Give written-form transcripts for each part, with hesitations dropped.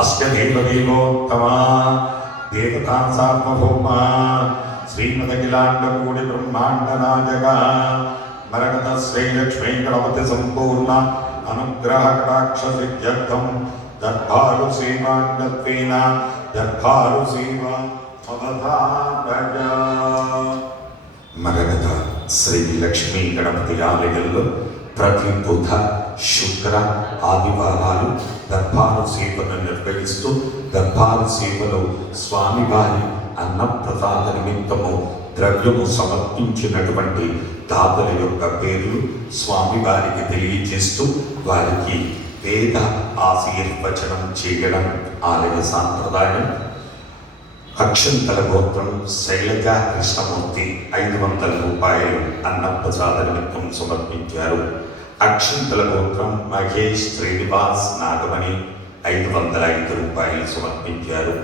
అష్టదేవదేవోత్తమా దేవతా సార్వభౌమా శ్రీమదఖిలాండకోటి బ్రహ్మాండ నాయక మరకత శ్రీలక్ష్మీ గణపతి సంపూర్ణ అనుగ్రహ కటాక్ష సిద్ధ్యర్థం దర్భారు సేవాంగత్వేన దర్భారు సేవా మరకత శ్రీ లక్ష్మీ గణపతి ఆలయంలో ప్రతి బుధ శుక్ర ఆదివారాలు దర్బారు సేవను నిర్వహిస్తూ దర్బారు సేవలో స్వామివారి అన్నప్రసాద నిమిత్తము ద్రవ్యము సమర్పించినటువంటి దాతల యొక్క పేర్లు స్వామివారికి తెలియజేస్తూ వారికి వేద ఆశీర్వచనం చేయడం ఆలయ సాంప్రదాయం. అక్షంతల గోత్రం శైలజ కృష్ణమూర్తి 500 రూపాయలు అన్నప్రసాద నిమిత్తం సమర్పించారు. అక్షంతల గోత్రం మహేష్ శ్రీనివాస్ నాగమణి 505 రూపాయలు సమర్పించారు.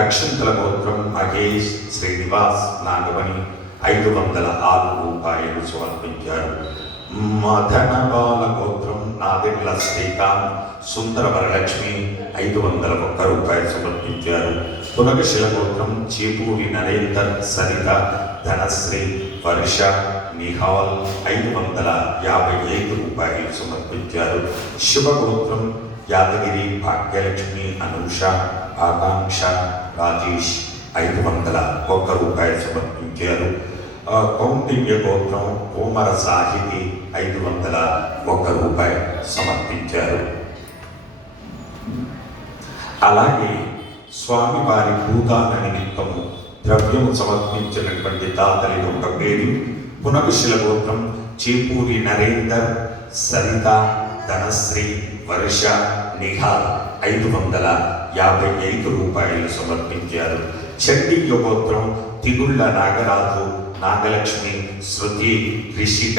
అక్షంతల గోత్రం మహేష్ శ్రీనివాస్ నాగమణి 506 రూపాయలు సమర్పించారు. మదనబాల గోత్రం నాదెండ్ల శ్రీకాంత్ సుందర వరలక్ష్మి 501 రూపాయలు సమర్పించారు. పునగశిల గోత్రం చేపూరి నరేందర్ సరిత ధనశ్రీ వర్ష నిహాల్ 555 రూపాయలు సమర్పించారు. శుభగోత్రం యాదగిరి భాగ్యలక్ష్మి అనూష ఆకాంక్ష రాజేష్ 501 రూపాయలు సమర్పించారు. కౌండిన్య గోత్రం కోమర సాహితి 501 రూపాయలు సమర్పించారు. అలాగే స్వామివారి భూదాన నిమిత్తము ద్రవ్యము సమర్పించినటువంటి దాతల యొక్క పేరు పునగశిల గోత్రం చేపూరి నరేందర్ సరిత ధనశ్రీ వర్ష నిహాల్ 555 రూపాయలు సమర్పించారు. చండీయ గోత్రం తిగుళ్ళ నాగరాజు నాగలక్ష్మి శృతి రిషిక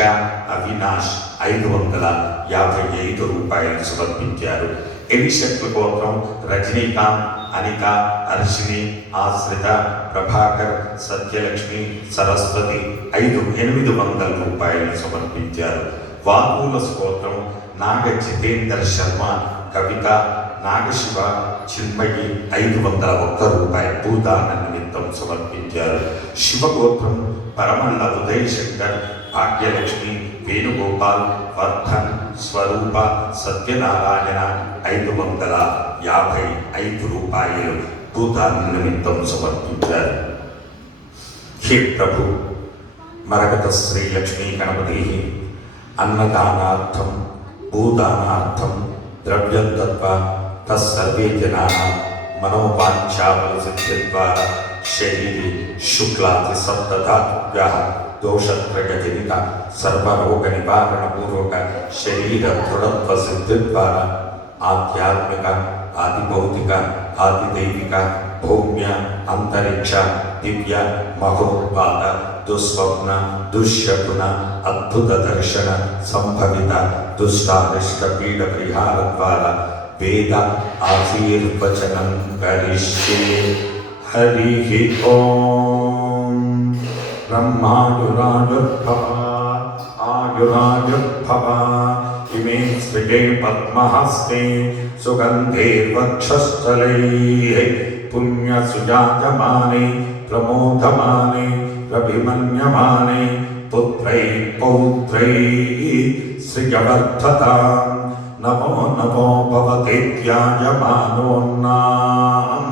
అవినాష్ 555 రూపాయలు సమర్పించారు. ఎనిశక్తుల గోత్రం రజనీకాంత్ అనిత హర్షిని ఆశ్రిత ప్రభాకర్ సత్యలక్ష్మి సరస్వతి 800 రూపాయలు సమర్పించారు. వాకుల గోత్రం నాగ జితేందర్ శర్మ కవిత నాగశివ చిన్మయి 501 రూపాయలు భూదాన నిమిత్తం సమర్పించారు. శివగోత్రం పరమల్ల ఉదయ్ శంకర్ భాగ్యలక్ష్మి వేణుగోపాల్ వర్ధన్ స్వరూప సత్యనారాయణ 555 రూపాయలు భూదాన నిమిత్తం సమర్పించారు. హే ప్రభు మరకత శ్రీ లక్ష్మీ గణపతి అన్నదానార్థం భూదానార్థం ద్రవ్యం దత్వా తస్సర్వే జనానాం మనోవాంఛాబల సిద్ధిద్వారా శరీరి శుక్లాది సప్తధాతుభ్యః దోషత్రయజనిత సర్వరోగ నివారణ పూర్వక శరీర దృఢత్వ సిద్ధిద్వారా ఆధ్యాత్మిక ఆదిభౌతిక ఆదిదైవిక భౌమ్య అంతరిక్ష దివ్య మహోత్పాద దుస్వప్న దుశ్శకున అద్భుత దర్శన సంభవిత దుష్టారిష్ట పీడ పరిహార ద్వారా వేద ఆశీర్వచనం కరిష్యే. హరి ఓం. బ్రహ్మాయురాయుర్భవ ఆయురాయుర్భవ ఇమే శ్రీగే పద్మహస్తే సుగంధేర్వక్షస్థలైః పుణ్యసుజాయమానే ప్రమోదమానే రవిమన్యమానే పుత్రై పౌత్రై శ్రియవర్ధతాం. నమో నమో భవతేత్యాయమానోన్నాం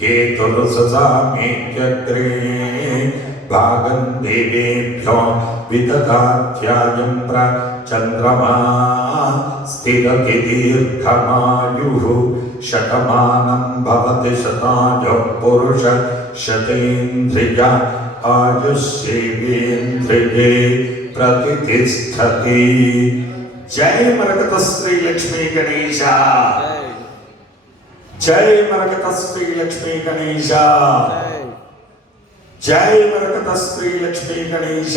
కేతుర్ససామేత్యగ్రే భాగం దేవేభ్యో విదధాత్యాయం చంద్రమా స్థిరతి దీర్ఘమాయుః శతమానం భవతి శతాయ పురుష శతేంద్రియ ఆయుష్యేంద్రియే ప్రతిష్టతి. జై మరకత శ్రీ లక్ష్మీ గణేశ. జై మరకత శ్రీ లక్ష్మీ గణేశ. జై మరకత శ్రీ లక్ష్మీ గణేశ.